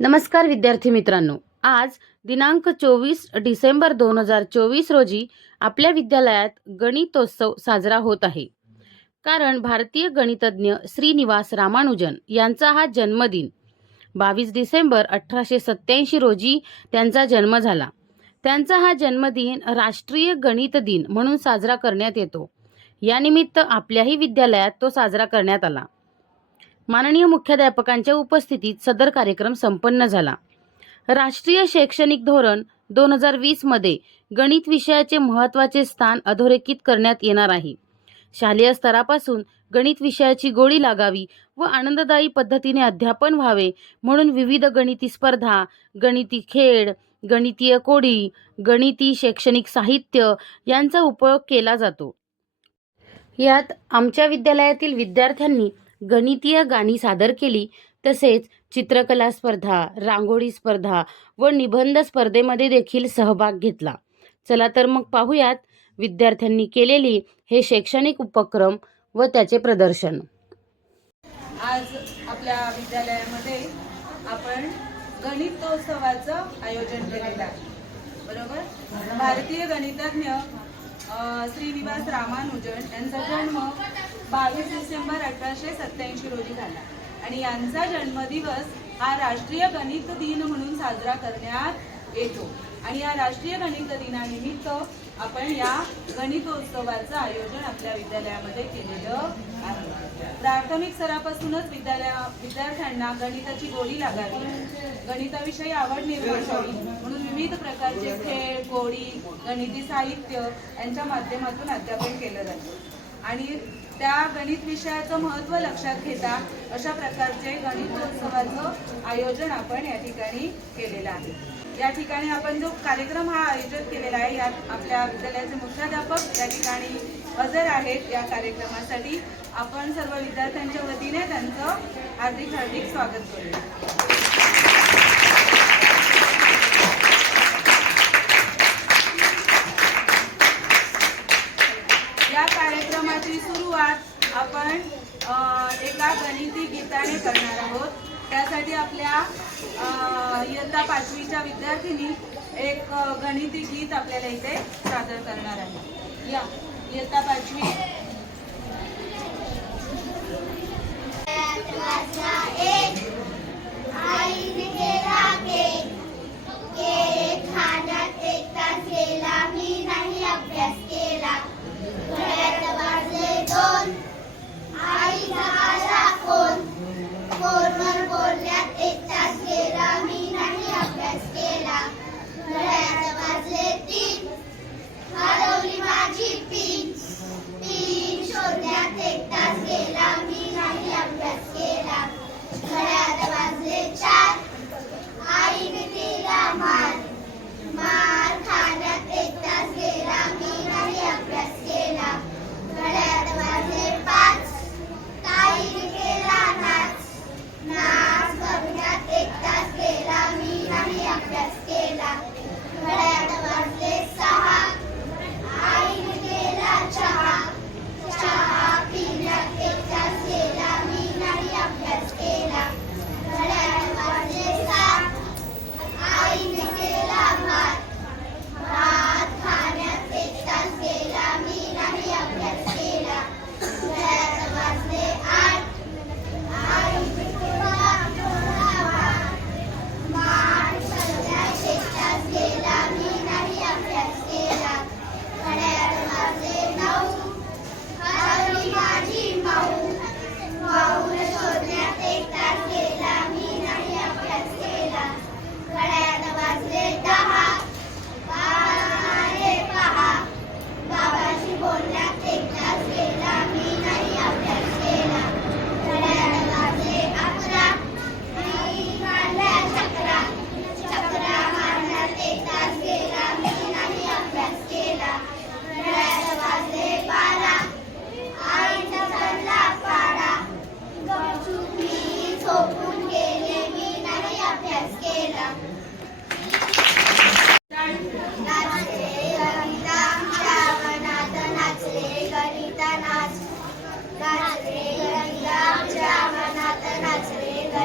नमस्कार विद्यार्थी मित्रांनो. आज दिनांक चोवीस डिसेंबर दोन हजार चोवीस रोजी आपल्या विद्यालयात गणितोत्सव साजरा होत आहे. कारण भारतीय गणितज्ञ श्रीनिवास रामानुजन यांचा हा जन्मदिन बावीस डिसेंबर अठराशे सत्याऐंशी रोजी त्यांचा जन्म झाला. त्यांचा हा जन्मदिन राष्ट्रीय गणित दिन म्हणून साजरा करण्यात येतो. यानिमित्त आपल्याही विद्यालयात तो साजरा करण्यात आला. माननीय मुख्याध्यापकांच्या उपस्थितीत सदर कार्यक्रम संपन्न झाला. राष्ट्रीय शैक्षणिक धोरण दोन हजार वीसमध्ये गणित विषयाचे महत्त्वाचे स्थान अधोरेखित करण्यात येणार आहे. शालेय स्तरापासून गणित विषयाची गोळी लागावी व आनंददायी पद्धतीने अध्यापन व्हावे म्हणून विविध गणिती स्पर्धा गणिती खेळ गणितीय कोडी गणिती शैक्षणिक साहित्य यांचा उपयोग केला जातो. यात आमच्या विद्यालयातील विद्यार्थ्यांनी गणितीय गाणी सादर केली. तसेच चित्रकला स्पर्धा रांगोळी स्पर्धा व निबंध स्पर्धेमध्ये देखील सहभाग घेतला. चला तर मग पाहूयात विद्यार्थ्यांनी केलेली हे शैक्षणिक उपक्रम व त्याचे प्रदर्शन. आज आपल्या विद्यालयामध्ये आपण गणितोत्सवाचं आयोजन केलेलं आहे. बरोबर? भारतीय गणितज्ञ श्रीनिवास रामानुजन यांचा जन्म बावीस डिसेंबर अठराशे सत्याऐंशी रोजी झाला. आणि यांचा जन्मदिवस हा राष्ट्रीय गणित दिन म्हणून साजरा करण्यात येतो. आणि या राष्ट्रीय गणित दिनानिमित्त आपण या गणितोत्सवाचं आयोजन आपल्या विद्यालयामध्ये केलेलं आहे. प्राथमिक स्तरापासूनच विद्यालया विद्यार्थ्यांना गणिताची गोडी लागावी. गणिताविषयी आवड निर्माण व्हावी. म्हणून विविध प्रकारचे खेळ गोडी गणिती साहित्य यांच्या माध्यमातून अध्यापन केलं जातं. आणि त्या गणित विषयाचं महत्त्व लक्षात घेता अशा प्रकारचे गणितोत्सवाचं आयोजन आपण या ठिकाणी केलेलं आहे. या ठिकाणी आपण जो कार्यक्रम हा आयोजित केलेला आहे यात आपल्या विद्यालयाचे मुख्याध्यापक या ठिकाणी हजर आहेत. या कार्यक्रमासाठी आपण सर्व विद्यार्थ्यांच्या वतीने त्यांचं हार्दिक हार्दिक स्वागत करूया. सुरुवात आपण एका गणिती गीताने करणार आहोत. त्यासाठी आपल्या इयत्ता पाचवीच्या विद्यार्थिनी एक गणिती गीत आपल्याला इथे सादर करणार आहे. या इयत्ता पाचवी. आईने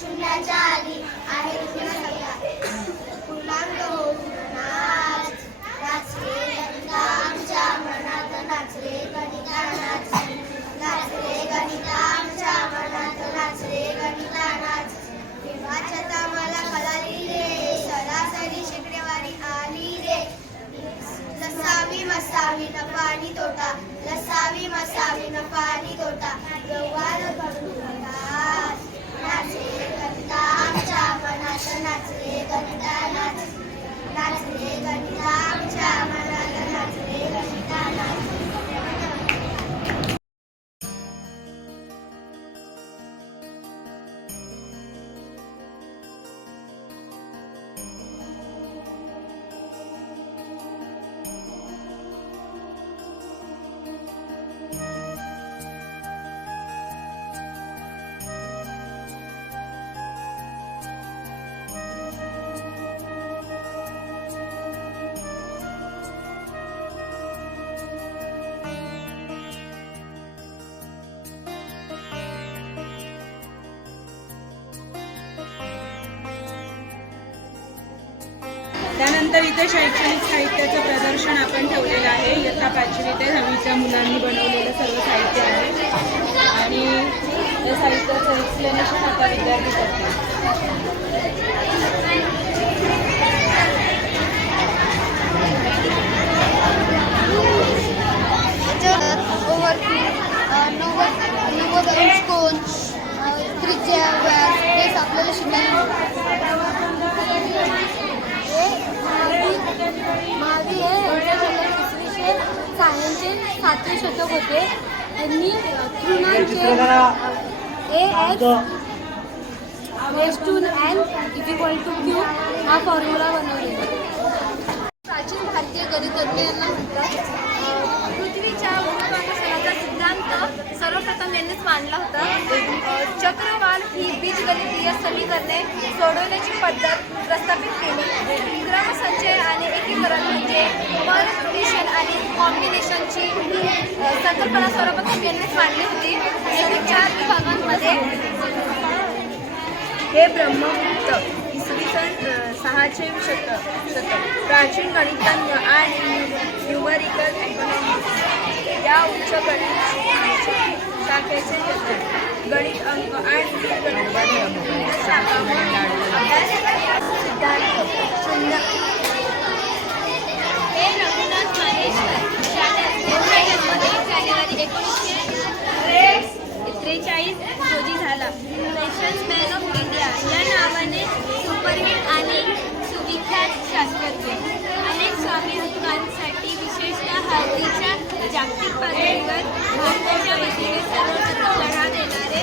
शून्याच्या आधी आहे. आमच्या त्यानंतर इथे शैक्षणिक साहित्याचं प्रदर्शन आपण ठेवलेलं आहे. इयत्ता पाचवी ते दहावीच्या मुलांनी बनवलेलं सर्व साहित्य आहे. आणि या साहित्याचं एक्सप्लेनेशन आता विद्यार्थी करतील. इसवीचे सातवे शतक होते. त्यांनी तृणांचे A X raise to N is equal to Q हा फॉर्म्युला बनवलेला प्राचीन भारतीय गणितज्ञ म्हणतात पृथ्वीच्या सिद्धांत सर्वप्रथम यांनीच मांडला होता. चक्र ही बीजगणितीय समीकरणे सोडवण्याची पद्धत प्रस्थापित केली. क्रमसंचय आणि एकीकरण म्हणजे मल्टिप्लिकेशन आणि कॉम्बिनेशनची संकल्पना सर्वप्रथम यांनीच मांडली होती. याचे चार विभागांमध्ये हे ब्रह्मगुप्त इसवी सन सहाशे शतक शतक प्राचीन गणितज्ञ आणि न्युमरिकल इकॉनॉमिक्स या उच्च गणित शिकवण्याच्या शाखेचे होते गणित अंक आणि सिद्धांत शून्य हे रघुनाथ मानेश्वर जानेवारी एकोणीसशे त्रेचाळीस रोजी झाला नेशन्स बँक ऑफ इंडिया या नावाने सुपरहिट आणि सुविख्यात शास्त्रज्ञ. अनेक स्वामी हक्कांसाठी विशेषतः हळदीच्या जागतिक पातळीवर भारताच्या वतीने सर्वप्रथम लढा देणारे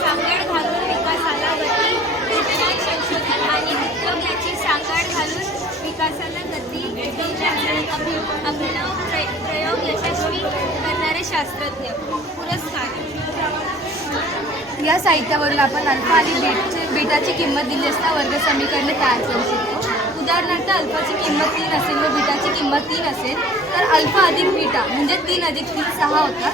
सांगड घालून विकासाला गती वैज्ञानिक संशोधन आणि उद्योग याची सांगड घालून विकासाला गती देण्याचे अभि अभिनव प्रय प्रयोग यशस्वी करणारे शास्त्रज्ञ पुरस्कार या साहित्यावरून आपण अल्फा आणि बीटचे बीटाची किंमत दिली असता वर्ग समीकरणे तयार करू शकतो. उदाहरणार्थ अल्फाची किंमत तीन असेल व बीटाची किंमत तीन असेल तर अल्फा अधिक बीटा म्हणजे तीन अधिक तीन सहा होता.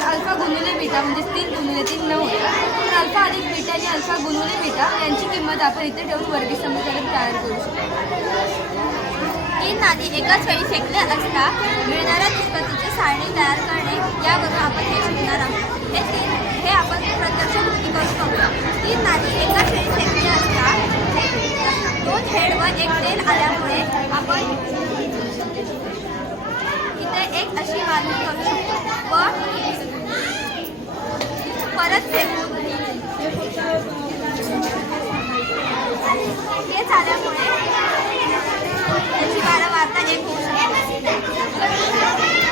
तर अल्फा गुणुले बीटा म्हणजे तीन गुणुले तीन नऊ. तर अल्फा अधिक बीटा आणि अल्फा गुणुले बीटा यांची किंमत आपण इथे ठेवून वर्ग समीकरण तयार करू शकतो. तीन नाणी एकाच वेळी फेकले असता मिळणाऱ्या निष्पत्तीची सारणी तयार करणे यावरून आपण हे शिकणार आहोत. हे तीन हे आपण प्रत्यक्ष कृती करू शकतो तीन नाणी एकाच वेळी फेकले असता दोन हेड व एक तेल आल्यामुळे आपण इथे एक अशी मागणी करू शकतो. व चारा मुळे त्याची वारंवारता एक